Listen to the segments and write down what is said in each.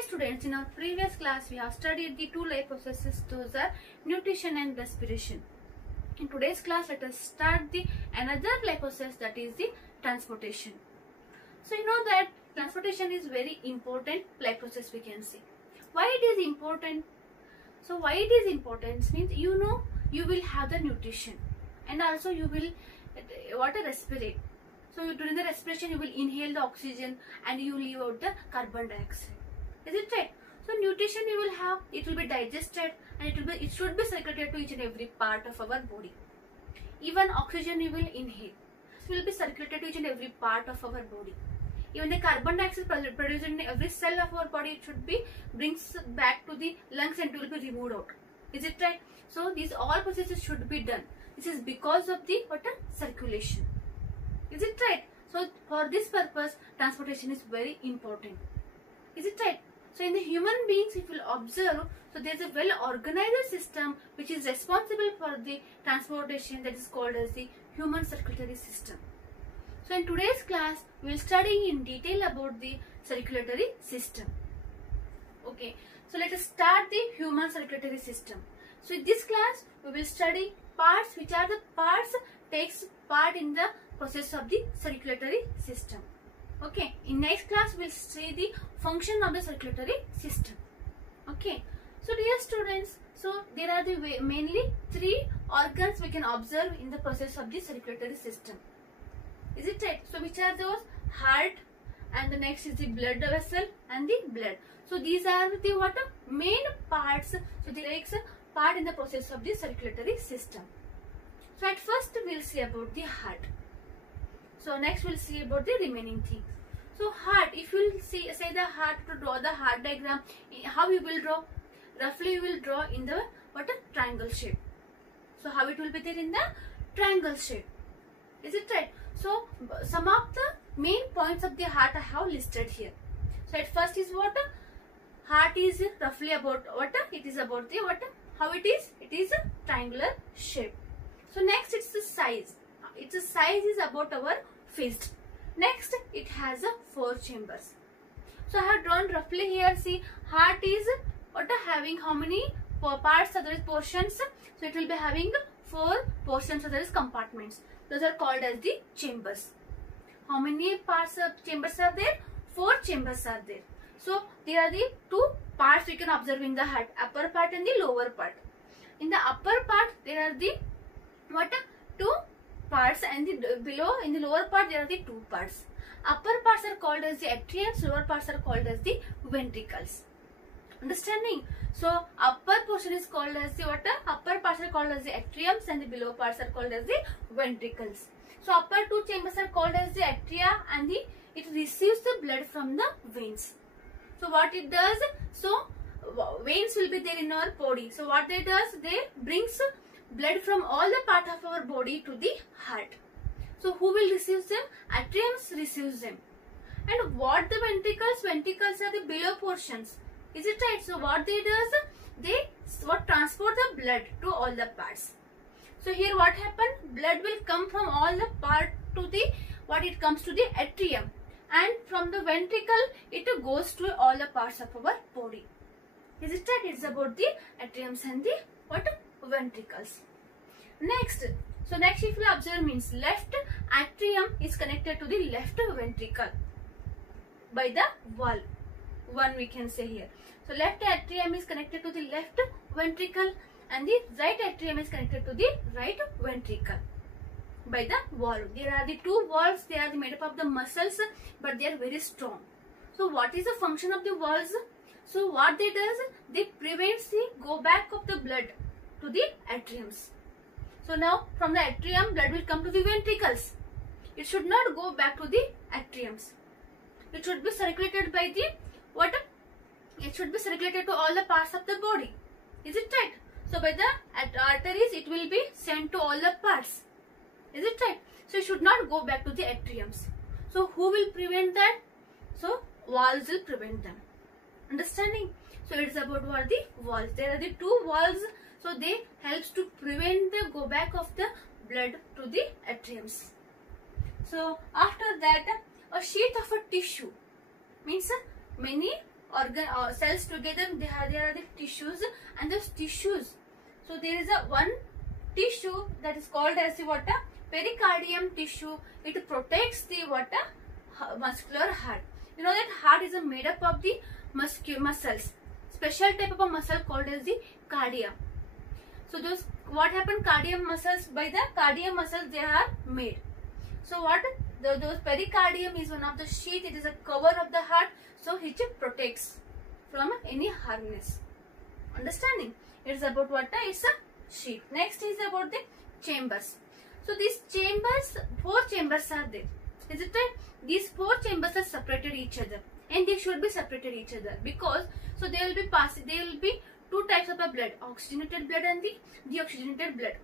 Dear students, in our previous class we have studied the two life processes, those are nutrition and respiration. In today's class, let us start the another life process, that is the transportation. So you know that transportation is very important life process, we can say. Why it is important? So why it is important means you know you will have the nutrition and also you will respirate. So during the respiration you will inhale the oxygen and you leave out the carbon dioxide. Is it right? So nutrition you will have, it will be digested and it should be circulated to each and every part of our body. Even oxygen you will inhale, it will be circulated to each and every part of our body. Even the carbon dioxide produced in every cell of our body, it should be brings back to the lungs and it will be removed out. Is it right? So these all processes should be done. This is because of the circulation. Is it right? So for this purpose, transportation is very important. Is it right? So in the human beings, if you will observe, so there is a well organized system which is responsible for the transportation, that is called as the human circulatory system. So in today's class, we will study in detail about the circulatory system. Okay, so let us start the human circulatory system. So in this class, we will study parts, which are the parts takes part in the process of the circulatory system. Okay, in next class we will see the function of the circulatory system. Okay, so dear students, so there are the mainly three organs we can observe in the process of the circulatory system. Is it right? So which are those? Heart, and the next is the blood vessel and the blood. So these are the main parts. So they takes part in the process of the circulatory system. So at first we will see about the heart. So next we will see about the remaining things. So heart, if you will say the heart, to draw the heart diagram, how you will draw? Roughly you will draw in the triangle shape. So how it will be there in the triangle shape? Is it right? So some of the main points of the heart I have listed here. So at first is what? Heart is roughly about what? It is about the how it is? It is a triangular shape. So next it's the size. Its size is about our fist. Next it has 4 chambers. So I have drawn roughly here. See, heart is having how many parts, other portions? So it will be having 4 portions, other compartments. Those are called as the chambers. How many parts of chambers are there? 4 chambers are there. So there are the 2 parts we can observe in the heart, upper part and the lower part. In the upper part there are the 2 parts, and below in the lower part there are the 2 parts. Upper parts are called as the atriums, lower parts are called as the ventricles. Understanding? So upper portion is called as the upper parts are called as the atriums and the below parts are called as the ventricles. So upper 2 chambers are called as the atria, and it receives the blood from the veins. So what it does? So veins will be there in our body. So what they does? They brings blood from all the part of our body to the heart. So who will receive them? Atriums receives them. And what the ventricles? Ventricles are the below portions. Is it right? So what they does? They transport the blood to all the parts. So here what happened? Blood will come from all the part to the it comes to the atrium, and from the ventricle it goes to all the parts of our body. Is it right? It's about the atriums and the ventricles. Next, so next if you observe means left atrium is connected to the left ventricle by the valve. One we can say here. So left atrium is connected to the left ventricle and the right atrium is connected to the right ventricle by the valve. There are the 2 valves. They are made up of the muscles, but they are very strong. So what is the function of the valves? So what they does? They prevents the go back of the blood to the atriums. So now from the atrium blood will come to the ventricles. It should not go back to the atriums. It should be circulated by the It should be circulated to all the parts of the body. Is it right? So by the arteries it will be sent to all the parts. Is it right? So it should not go back to the atriums. So who will prevent that? So valves will prevent them. Understanding? So it is about what the valves. There are the 2 valves. So they helps to prevent the go back of the blood to the atriums. So after that, a sheet of a tissue means many cells together, there are the tissues, and those tissues. So there is a one tissue that is called as the what? Pericardium tissue. It protects the what? Muscular heart. You know that heart is made up of the muscles. Special type of a muscle called as the cardia. So those what happened? Cardiac muscles, by the cardiac muscles they are made. So what? Those pericardium is one of the sheath. It is a cover of the heart. So which protects from any harmness. Understanding? It is about what? It's a sheath. Next is about the chambers. So these chambers, 4 chambers are there. Is it right? These 4 chambers are separated each other, and they should be separated each other because so they will be passing. They will be 2 types of blood: oxygenated blood and the deoxygenated blood.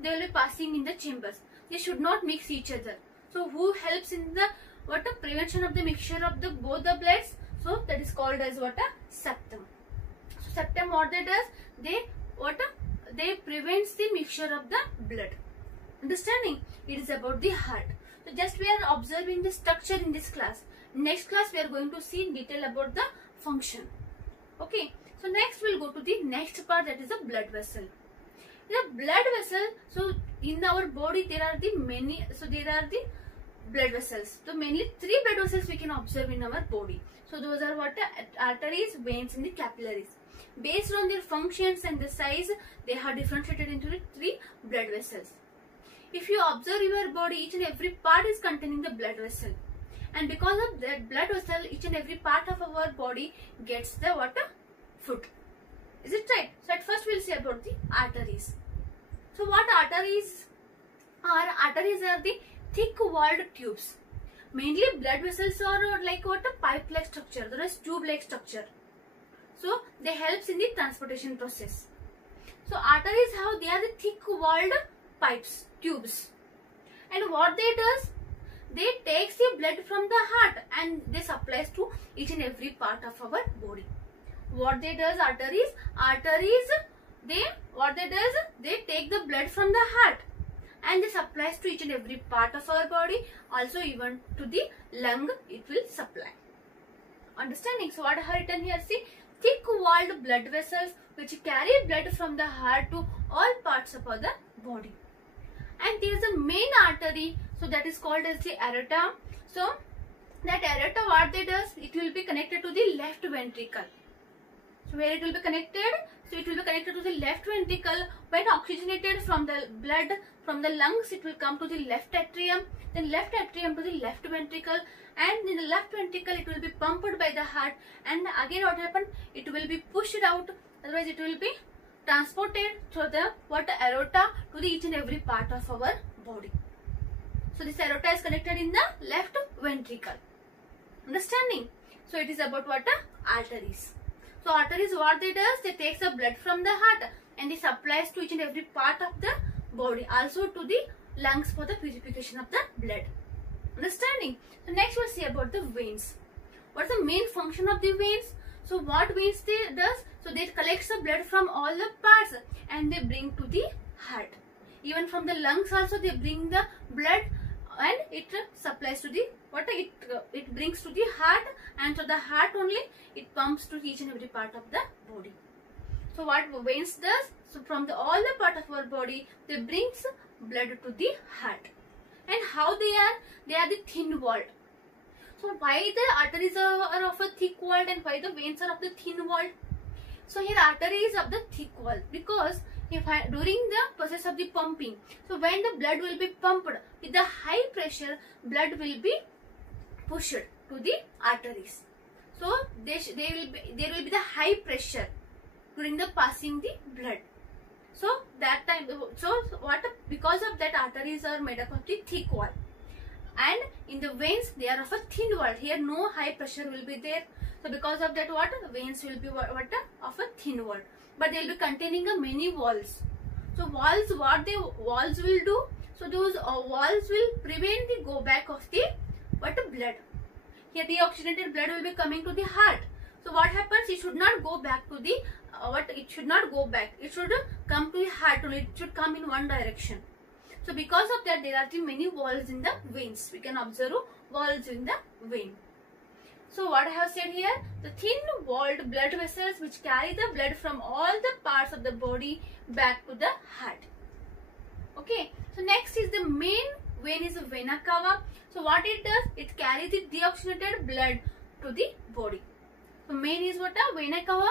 They will be passing in the chambers. They should not mix each other. So who helps in the what a prevention of the mixture of the both the bloods? So that is called as what a septum. So septum, what they does? They prevents the mixture of the blood. Understanding? It is about the heart. So just we are observing the structure in this class. Next class we are going to see in detail about the function. Okay. So next we'll go to the next part, that is a blood vessel. The blood vessel. So in our body there are the many. So there are the blood vessels. So mainly 3 blood vessels we can observe in our body. So those are what? Arteries, veins, and the capillaries. Based on their functions and the size, they are differentiated into the 3 blood vessels. If you observe your body, each and every part is containing the blood vessel, and because of that blood vessel, each and every part of our body gets the what? Food. Is it right? So at first we'll see about the arteries. So what arteries are? Arteries are the thick-walled tubes. Mainly blood vessels are like what? A pipe-like structure. There is tube-like structure. So they helps in the transportation process. So arteries, how they are the thick-walled pipes, tubes, and what they does? They takes the blood from the heart and they supplies to each and every part of our body. What they does? Arteries, they take the blood from the heart and they supplies to each and every part of our body. Also even to the lung it will supply. Understanding? So what I have written here? See, thick-walled blood vessels which carry blood from the heart to all parts of the body. And there is a main artery, so that is called as the aorta. So that aorta, what it does? It will be connected to the left ventricle. So where it will be connected? So it will be connected to the left ventricle. When oxygenated from the blood from the lungs, it will come to the left atrium. Then left atrium to the left ventricle, and in the left ventricle it will be pumped by the heart. And again, what happened? It will be pushed out. Otherwise, it will be transported through the aorta to the each and every part of our body. So this aorta is connected in the left ventricle. Understanding? So it is about what? Arteries. So arteries, what they does? They takes the blood from the heart and they supplies to each and every part of the body. Also to the lungs for the purification of the blood. Understanding? So next we'll see about the veins. What is the main function of the veins? So what veins they does? So they collects the blood from all the parts and they bring to the heart. Even from the lungs also they bring the blood and it supplies to the it brings to the heart, and to the heart only it pumps to each and every part of the body. So what veins does? So from all the part of our body they brings blood to the heart. And how they are? They are the thin walled. So why the arteries are of a thick walled and why the veins are of the thin walled? So here artery is of the thick wall because during the process of the pumping, so when the blood will be pumped with the high pressure, blood will be pushed to the arteries. So there will be the high pressure during the passing the blood. So that time, because of that arteries are made up of the thick wall, and in the veins they are of a thin wall. Here no high pressure will be there. So because of that, the veins will be of a thin wall, but they will be containing many walls. So walls will do? So those walls will prevent the go back of the blood. Here the oxygenated blood will be coming to the heart. So what happens? It should not go back to the it should not go back. It should come to the heart only. It should come in one direction. So because of that, there are the many walls in the veins. We can observe walls in the vein. So what I have said here, the thin-walled blood vessels which carry the blood from all the parts of the body back to the heart. Okay, so next is the main vein is the vena cava. So what it does, it carries the deoxygenated blood to the body. So main is what a vena cava.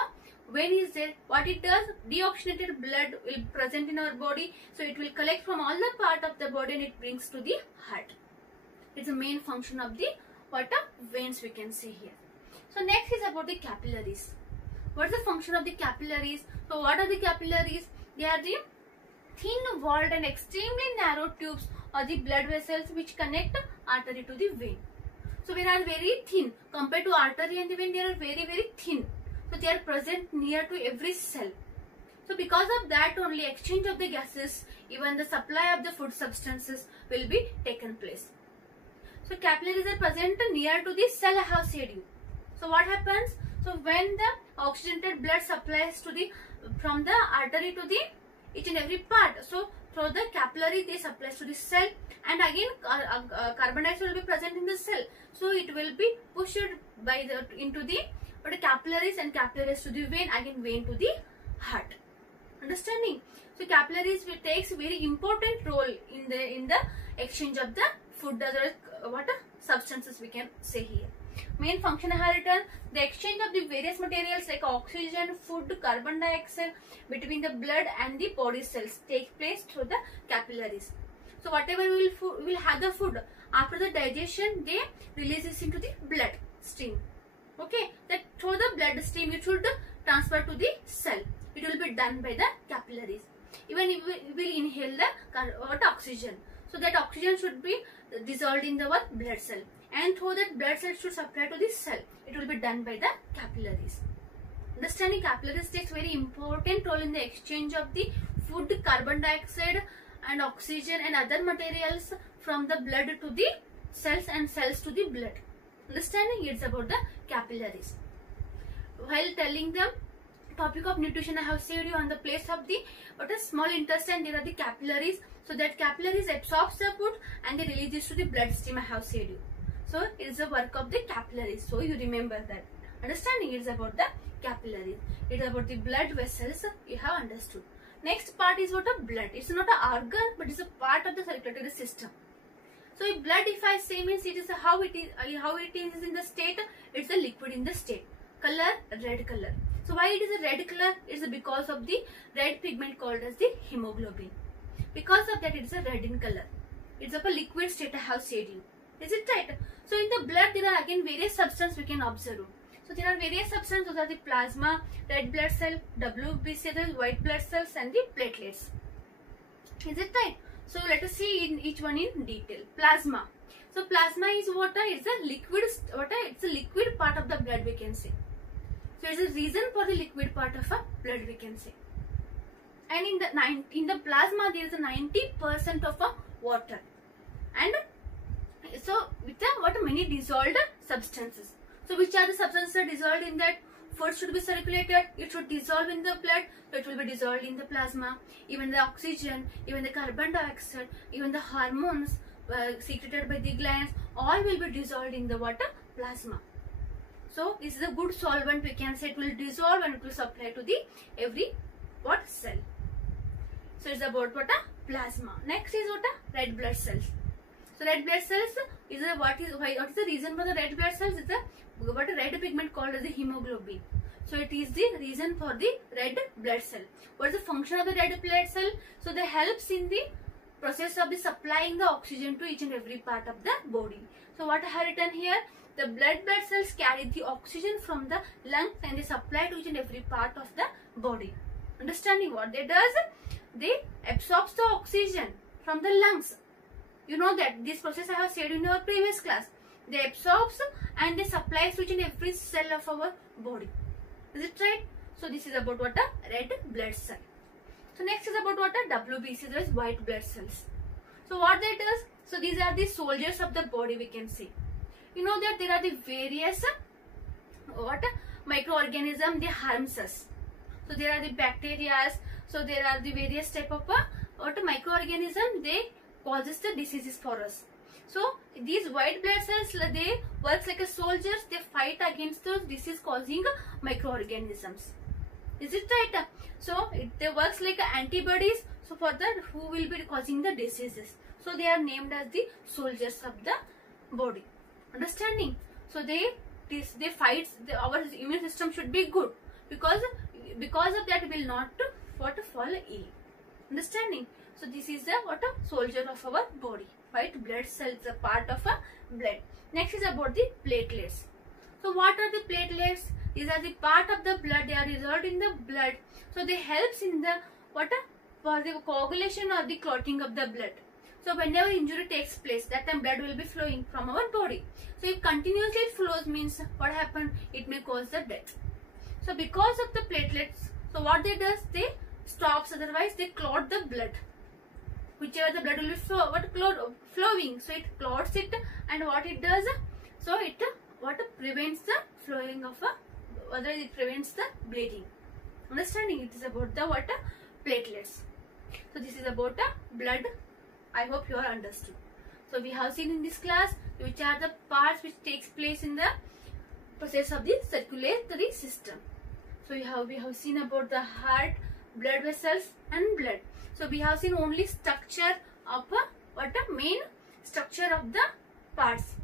Vein is there, what it does, deoxygenated blood will present in our body, so it will collect from all the part of the body and it brings to the heart. It's the main function of the what a veins we can see here. So next is about the capillaries. What is the function of the capillaries? So what are the capillaries? They are the thin walled and extremely narrow tubes or the blood vessels which connect artery to the vein. So they are very thin compared to artery and the vein. They are very thin. So they are present near to every cell. So because of that only exchange of the gases, even the supply of the food substances will be taken place. So capillaries are present near to the cell, I have said you. So what happens? So when the oxygenated blood supplies to the from the artery to the each and every part, so through the capillary they supplies to the cell, and again carbon dioxide will be present in the cell. So it will be pushed by the into the capillaries and capillaries to the vein, again vein to the heart. Understanding? So capillaries takes very important role in the exchange of the food, other substances we can say here. Main function I have written, the exchange of the various materials like oxygen, food, carbon dioxide between the blood and the body cells take place through the capillaries. So whatever we will have the food, after the digestion they release this into the blood stream. Okay, that through the blood stream it should transfer to the cell. It will be done by the capillaries. Even if we will inhale the oxygen, so that oxygen should be dissolved in the blood cell, and through that blood cell should supply to the cell. It will be done by the capillaries. Understanding, capillaries takes very important role in the exchange of the food, carbon dioxide and oxygen and other materials from the blood to the cells and cells to the blood. Understanding, it's about the capillaries. While telling the topic of nutrition, I have said you on the place of the small intestine there are the capillaries. So that capillaries absorbs the food and they release this to the bloodstream, I have said you. So it is the work of the capillaries. So you remember that. Understanding, it's about the capillaries. It's about the blood vessels, you have understood. Next part is what a blood. It's not an organ but it's a part of the circulatory system. So if blood, if I say, means it is how it is in the state, it's a liquid in the state. Color, red color. So why it is a red color? It's because of the red pigment called as the hemoglobin. Because of that it is a red in color. It's of a liquid state, I have said you. Is it right? So in the blood there are again various substances we can observe. So there are various substances. Those are the plasma, red blood cell, WBC, white blood cells and the platelets. Is it right? So let us see in each one in detail. Plasma. So plasma is what? It's a liquid. It's a liquid part of the blood we can say. So it's a reason for the liquid part of a blood we can say. And in the plasma there is a 90% of a water, and so with the many dissolved substances. So which are the substances dissolved in that? Food should be circulated, it should dissolve in the blood, so it will be dissolved in the plasma. Even the oxygen, even the carbon dioxide, even the hormones secreted by the glands, all will be dissolved in the water plasma. So this is a good solvent we can say. It will dissolve and it will supply to the every cell. So it's about what a plasma. Next is what a red blood cells. So red blood cells is a what is the reason for the red blood cells? It's a red pigment called as the hemoglobin. So it is the reason for the red blood cell. What is the function of the red blood cell? So they helps in the process of the supplying the oxygen to each and every part of the body. So what I have written here, the blood cells carry the oxygen from the lungs and they supply to each and every part of the body. Understanding what they does? They absorbs the oxygen from the lungs. You know that this process I have said in our previous class. They absorbs and they supplies to each and every cell of our body. Is it right? So this is about what a red blood cell. So next is about what a WBC, that is white blood cells. So what that does? So these are the soldiers of the body we can say. You know that there are the various microorganisms, they harms us. So there are the bacteria. So there are the various type of microorganisms, they causes the diseases for us. So these white blood cells, they work like a soldiers. They fight against those disease causing microorganisms. Is it right? So they works like antibodies. So for that, who will be causing the diseases? So they are named as the soldiers of the body. Understanding? So they fight. Our immune system should be good, because of that will not fall ill. Understanding? So this is the soldier of our body. White blood cells, a part of a blood. Next is about the platelets. So what are the platelets? These are the part of the blood. They are dissolved in the blood. So they helps in the for the coagulation or the clotting of the blood. So whenever injury takes place, that time blood will be flowing from our body. So if continuously it flows, means what happen? It may cause the death. So because of the platelets, so what they does, they stops, otherwise they clot the blood. Whichever the blood will be flowing, so it clots it, and what it does, so it prevents the flowing of otherwise it prevents the bleeding. Understanding? It is about the platelets. So this is about blood. I hope you are understood. So we have seen in this class which are the parts which takes place in the process of the circulatory system. So we have seen about the heart, blood vessels and blood. So we have seen only structure of main structure of the parts.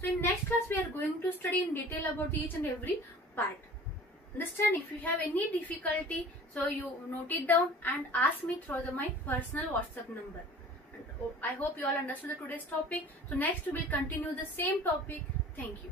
So in next class we are going to study in detail about each and every part. Understand? If you have any difficulty, so you note it down and ask me through my personal WhatsApp number. And I hope you all understood today's topic. So next we will continue the same topic. Thank you.